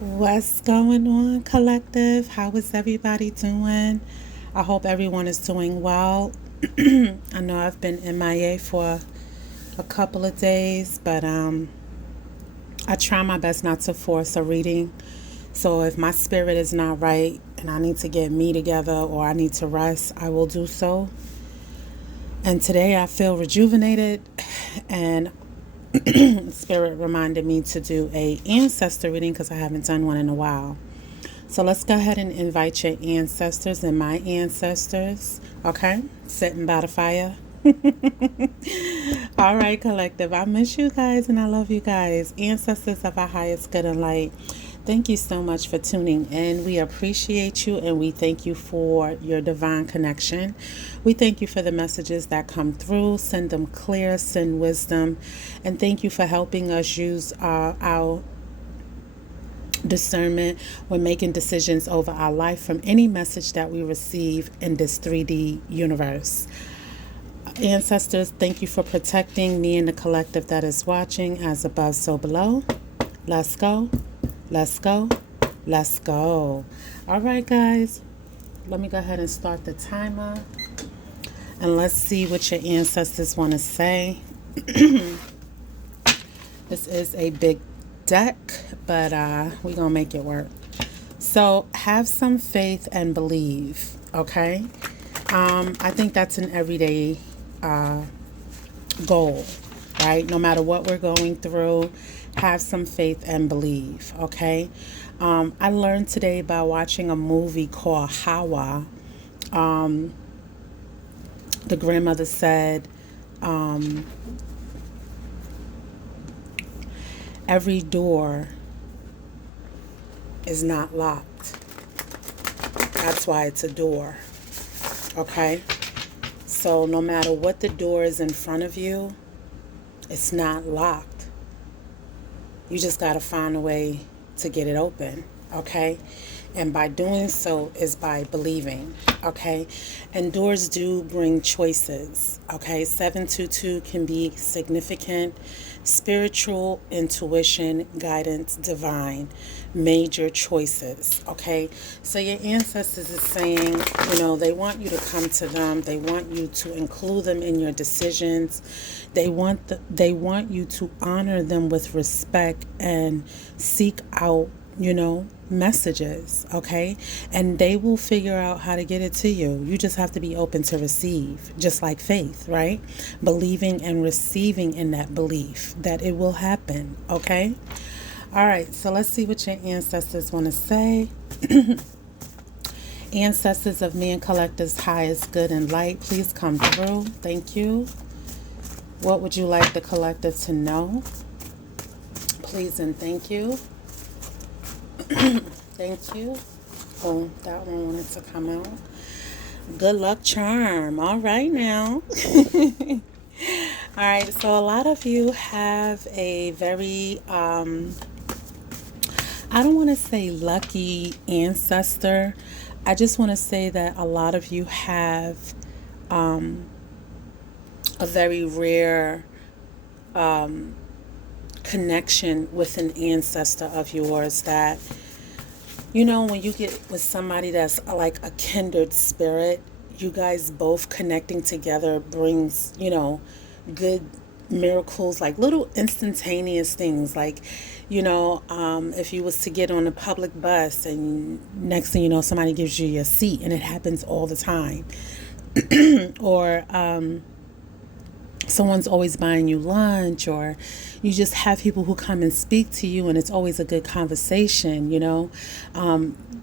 What's going on, collective? How is everybody doing? I hope everyone is doing well. I know I've been MIA for a couple of days, but I try my best not to force a reading. So if my spirit is not right and I need to get me together or I need to rest, I will do so. And today I feel rejuvenated, and spirit reminded me to do a ancestor reading because I haven't done one in a while. So let's go ahead and invite your ancestors and my ancestors. Okay? Sitting by the fire. All right, collective. I miss you guys and I love you guys. Ancestors of our highest good and light. Thank you so much for tuning in. We appreciate you and we thank you for your divine connection. We thank you for the messages that come through. Send them clear, send wisdom. And thank you for helping us use our discernment when making decisions over our life from any message that we receive in this 3D universe. Ancestors, thank you for protecting me and the collective that is watching, as above, so below. Let's go. Let's go. Let's go. All right, guys. Let me go ahead and start the timer. And let's see what your ancestors want to say. This is a big deck, but we're going to make it work. So have some faith and believe, okay? I think that's an everyday goal, right? No matter what we're going through, have some faith and believe, okay? I learned today by watching a movie called Hawa. The grandmother said, every door is not locked. That's why it's a door, okay? So no matter what the door is in front of you, it's not locked. You just got to find a way to get it open, okay? And by doing so is by believing, okay? And doors do bring choices, okay? 722 can be significant, spiritual, intuition, guidance, divine, major choices, okay? So your ancestors is saying, they want you to come to them. They want you to include them in your decisions. They want you to honor them with respect and seek out, messages, okay? And they will figure out how to get it to you. You just have to be open to receive, just like faith, right? Believing and receiving in that belief that it will happen, okay? All right, so let's see what your ancestors want to say. Ancestors of man collectors, highest good and light, please come through. Thank you. What would you like the collective to know? Please and thank you. Thank you. Oh, that one wanted to come out. Good luck charm. All right now. All right, so a lot of you have a very, I don't want to say lucky ancestor. I just want to say that a lot of you have a very rare connection with an ancestor of yours that, when you get with somebody that's like a kindred spirit, you guys both connecting together brings, good miracles, like little instantaneous things, like, if you was to get on a public bus and next thing you know, somebody gives you your seat, and it happens all the time. Or, someone's always buying you lunch, or you just have people who come and speak to you and it's always a good conversation,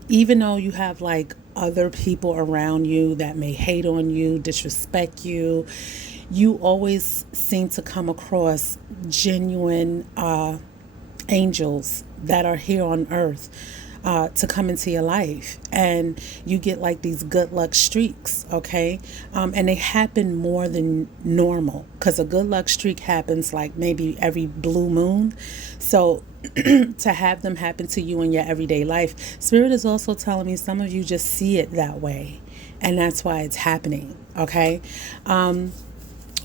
even though you have like other people around you that may hate on you, disrespect you, you always seem to come across genuine angels that are here on earth to come into your life, and you get like these good luck streaks, okay? And they happen more than normal, because a good luck streak happens like maybe every blue moon. So to have them happen to you in your everyday life, Spirit is also telling me some of you just see it that way, and that's why it's happening, okay?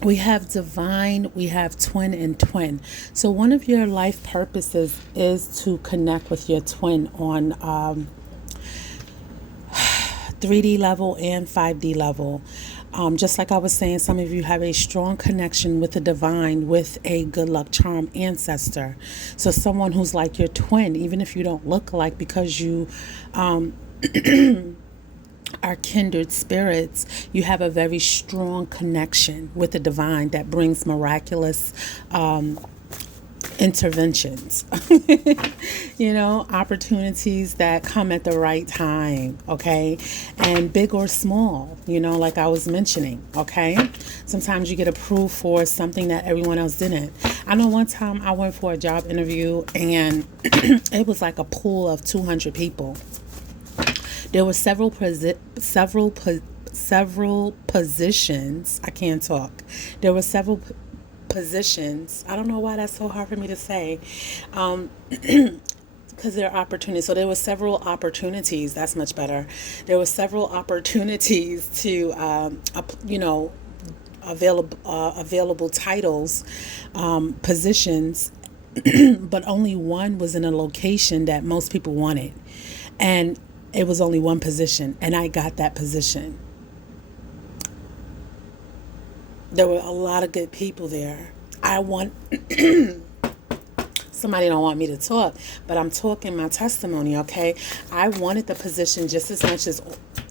We have divine, we have twin and twin. So one of your life purposes is to connect with your twin on 3D level and 5D level. Just like I was saying, some of you have a strong connection with the divine, with a good luck charm ancestor. So someone who's like your twin, even if you don't look alike, because you are kindred spirits, you have a very strong connection with the divine that brings miraculous interventions, opportunities that come at the right time, okay? And big or small, like I was mentioning, okay? Sometimes you get approved for something that everyone else didn't. I know one time I went for a job interview and it was like a pool of 200 people. There were several positions. I can't talk. There were several positions. I don't know why that's so hard for me to say. Because there are opportunities. So there were several opportunities. That's much better. There were several opportunities to, available titles, positions, but only one was in a location that most people wanted. And it was only one position, and I got that position. There were a lot of good people there. Somebody don't want me to talk, but I'm talking my testimony, okay? I wanted the position just as much as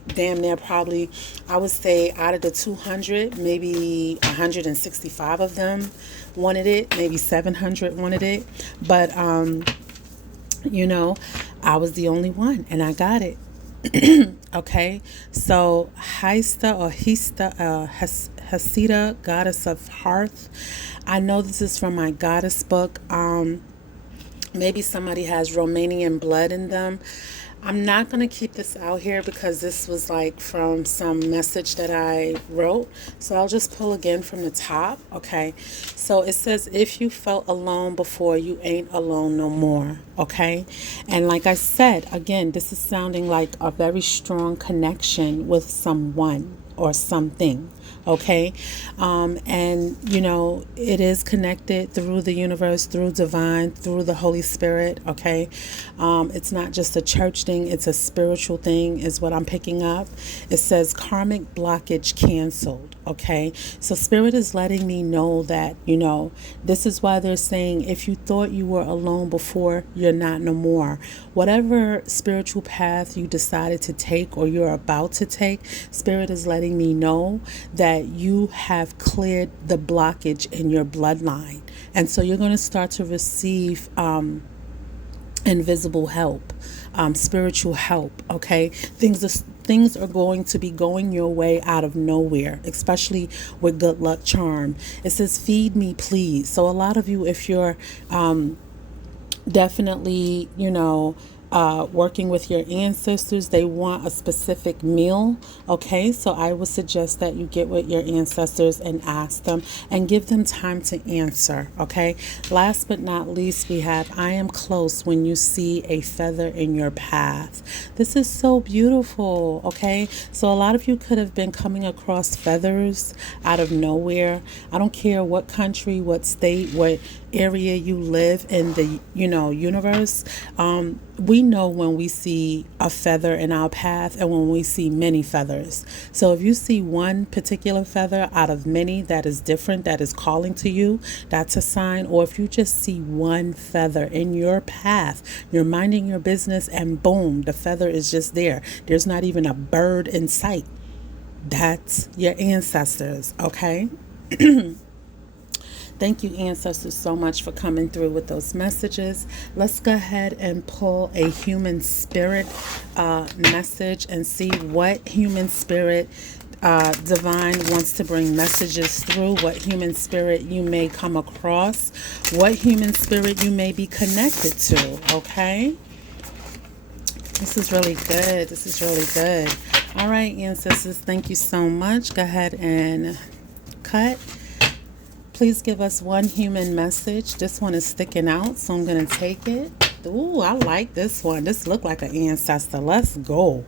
damn near probably, I would say out of the 200, maybe 165 of them wanted it, maybe 700 wanted it. But, I was the only one and I got it. Okay, so Hesita, goddess of hearth. I know this is from my goddess book. Maybe somebody has Romanian blood in them. I'm not going to keep this out here because this was like from some message that I wrote. So I'll just pull again from the top. Okay. So it says, if you felt alone before, you ain't alone no more. Okay. And like I said, again, this is sounding like a very strong connection with someone or something. Okay. And it is connected through the universe, through divine, through the Holy Spirit. Okay. It's not just a church thing. It's a spiritual thing is what I'm picking up. It says karmic blockage canceled. Okay. So spirit is letting me know that, this is why they're saying, if you thought you were alone before, you're not no more. Whatever spiritual path you decided to take or you're about to take, spirit is letting me know that you have cleared the blockage in your bloodline. And so you're going to start to receive invisible help, spiritual help. Okay, things are going to be going your way out of nowhere, especially with good luck charm. It says, feed me please. So a lot of you, if you're definitely working with your ancestors, they want a specific meal. Okay, so I would suggest that you get with your ancestors and ask them and give them time to answer. Okay, last but not least, we have, I am close when you see a feather in your path. This is so beautiful. Okay, so a lot of you could have been coming across feathers out of nowhere. I don't care what country, what state, what area you live in the universe. We know when we see a feather in our path and when we see many feathers. So if you see one particular feather out of many that is different, that is calling to you, that's a sign. Or if you just see one feather in your path, you're minding your business and boom, the feather is just there. There's not even a bird in sight. That's your ancestors. Okay. Thank you, ancestors, so much for coming through with those messages. Let's go ahead and pull a human spirit message and see what human spirit divine wants to bring messages through, what human spirit you may come across, what human spirit you may be connected to. Okay? This is really good. This is really good. All right, ancestors, thank you so much. Go ahead and cut. Please give us one human message. This one is sticking out, so I'm going to take it. Ooh, I like this one. This looked like an ancestor. Let's go.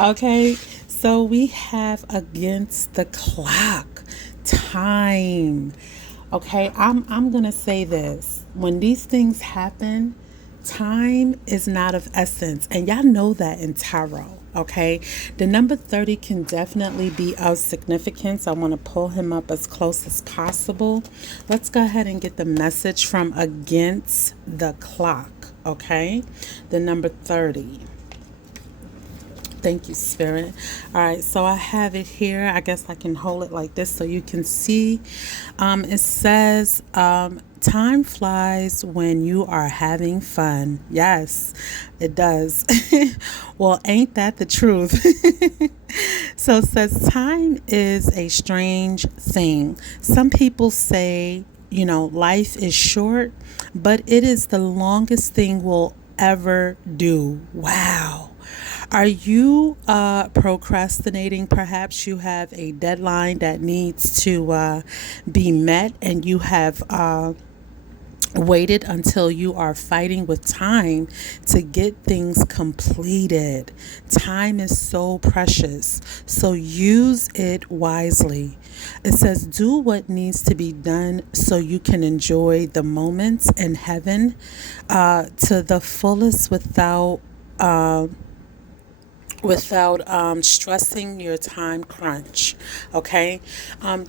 Okay, So we have against the clock time. Okay, I'm gonna say this. When these things happen, time is not of essence. And y'all know that in tarot. Okay, the number 30 can definitely be of significance. I want to pull him up as close as possible. Let's go ahead and get the message from against the clock. Okay, the number 30. Thank you, Spirit. All right, so I have it here. I guess I can hold it like this so you can see. It says, time flies when you are having fun. Yes, it does. Well, ain't that the truth? So it says, time is a strange thing. Some people say, life is short, but it is the longest thing we'll ever do. Wow. Are you procrastinating? Perhaps you have a deadline that needs to be met, and you have waited until you are fighting with time to get things completed. Time is so precious, so use it wisely. It says, do what needs to be done so you can enjoy the moments in heaven to the fullest without stressing your time crunch. Okay,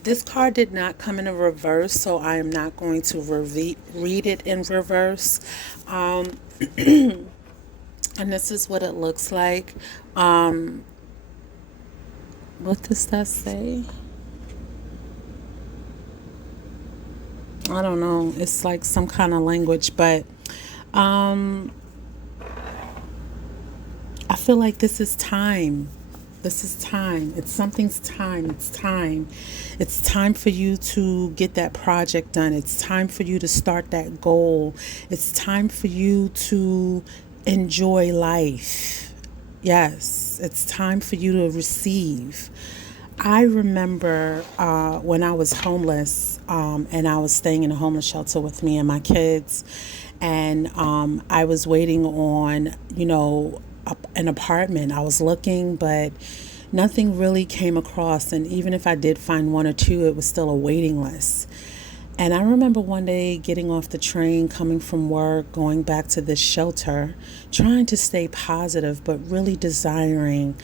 this card did not come in a reverse, so I am not going to read it in reverse. And this is what it looks like. What does that say? I don't know, it's like some kind of language, but I feel like this is time. This is time. It's something's time. It's time. It's time for you to get that project done. It's time for you to start that goal. It's time for you to enjoy life. Yes, it's time for you to receive. I remember when I was homeless and I was staying in a homeless shelter with me and my kids, and I was waiting on, an apartment. I was looking, but nothing really came across. And even if I did find one or two, it was still a waiting list. And I remember one day getting off the train, coming from work, going back to this shelter, trying to stay positive, but really desiring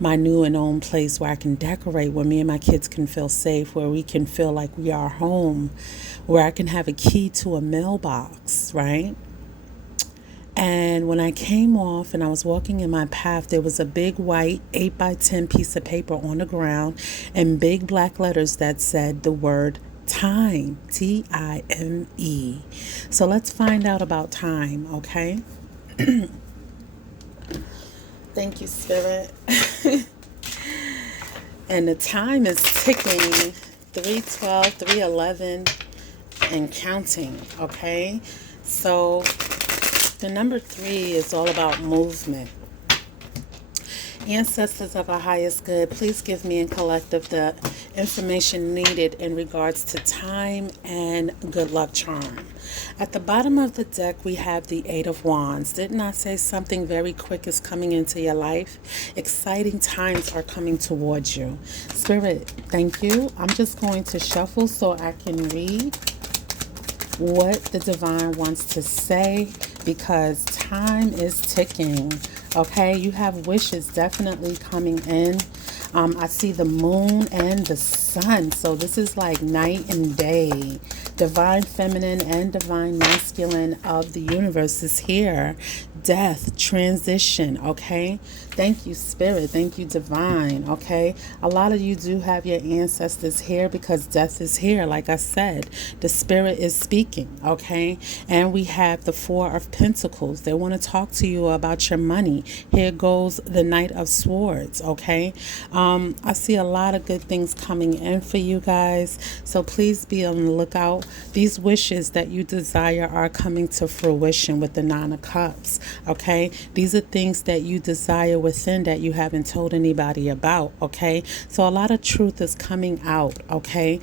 my new and own place where I can decorate, where me and my kids can feel safe, where we can feel like we are home, where I can have a key to a mailbox, right? And when I came off and I was walking in my path, there was a big white 8 by 10 piece of paper on the ground and big black letters that said the word time, Time. So let's find out about time, okay? Thank you, Spirit. And the time is ticking, 3:12, 3:11, and counting, okay? So the number 3 is all about movement. Ancestors of our highest good, please give me and collective the information needed in regards to time and good luck charm. At the bottom of the deck, we have the 8 of Wands. Didn't I say something very quick is coming into your life? Exciting times are coming towards you. Spirit, thank you. I'm just going to shuffle so I can read what the divine wants to say, because time is ticking. Okay, you have wishes definitely coming in. I see the moon and the sun, so this is like night and day. Divine feminine and divine masculine of the universe is here. Death, transition, okay? Thank you, Spirit. Thank you, Divine, okay? A lot of you do have your ancestors here because death is here. Like I said, the Spirit is speaking, okay? And we have the 4 of Pentacles. They want to talk to you about your money. Here goes the Knight of Swords, okay? I see a lot of good things coming in for you guys. So please be on the lookout these wishes that you desire are coming to fruition with the Nine of Cups. Okay, these are things that you desire within that you haven't told anybody about. Okay, so a lot of truth is coming out. Okay,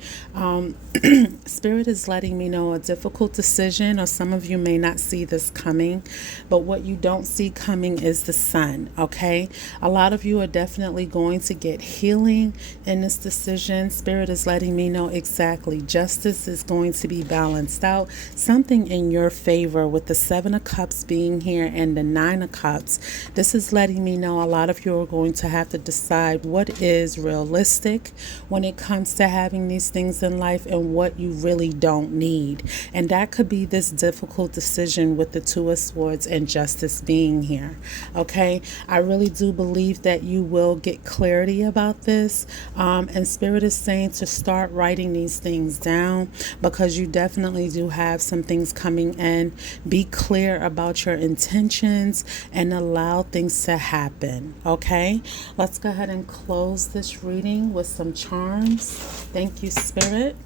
Spirit is letting me know a difficult decision, or some of you may not see this coming, but what you don't see coming is the sun. Okay, a lot of you are definitely going to get healing in this decision. Spirit is letting me know exactly justice is going to be balanced out, something in your favor with the Seven of Cups being here and the Nine of Cups. This is letting me know a lot of you are going to have to decide what is realistic when it comes to having these things in life and what you really don't need. And that could be this difficult decision with the Two of Swords and justice being here. Okay, I really do believe that you will get clarity about this. And Spirit is saying to start writing these things down, because you definitely do have some things coming in. Be clear about your intentions and allow things to happen. Okay, let's go ahead and close this reading with some charms. Thank you, Spirit.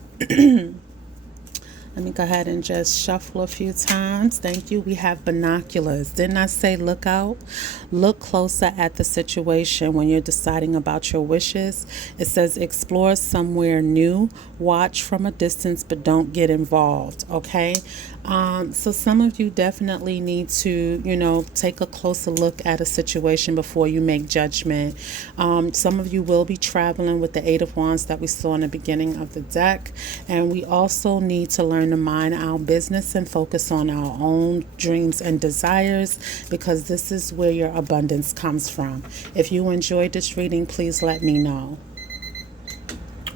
Let me go ahead and just shuffle a few times. Thank you. We have binoculars. Didn't I say look out? Look closer at the situation when you're deciding about your wishes. It says explore somewhere new. Watch from a distance, but don't get involved. Okay? So some of you definitely need to, take a closer look at a situation before you make judgment. Some of you will be traveling with the Eight of Wands that we saw in the beginning of the deck. And we also need to learn to mind our business and focus on our own dreams and desires, because this is where your abundance comes from. If you enjoyed this reading, please let me know.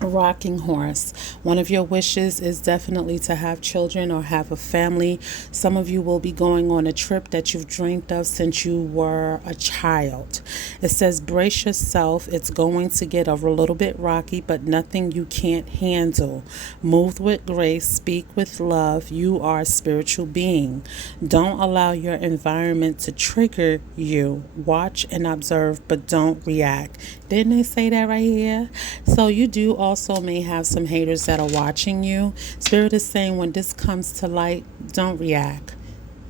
Rocking horse. One of your wishes is definitely to have children or have a family. Some of you will be going on a trip that you've dreamed of since you were a child. It says brace yourself. It's going to get a little bit rocky, but nothing you can't handle. Move with grace. Speak with love. You are a spiritual being. Don't allow your environment to trigger you. Watch and observe, but don't react. Didn't they say that right here? So you do also may have some haters that are watching you. Spirit is saying when this comes to light, don't react.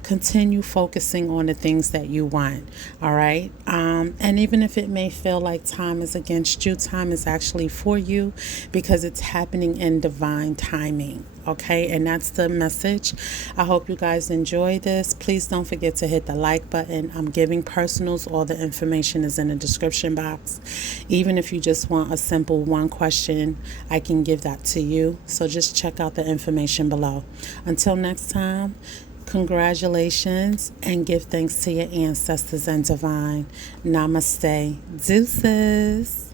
Continue focusing on the things that you want. All right. And even if it may feel like time is against you, time is actually for you, because it's happening in divine timing. Okay, and that's the message. I hope you guys enjoy this. Please don't forget to hit the like button. I'm giving personals. All the information is in the description box. Even if you just want a simple one question, I can give that to you. So just check out the information below. Until next time, congratulations, and give thanks to your ancestors and divine. Namaste. Deuces.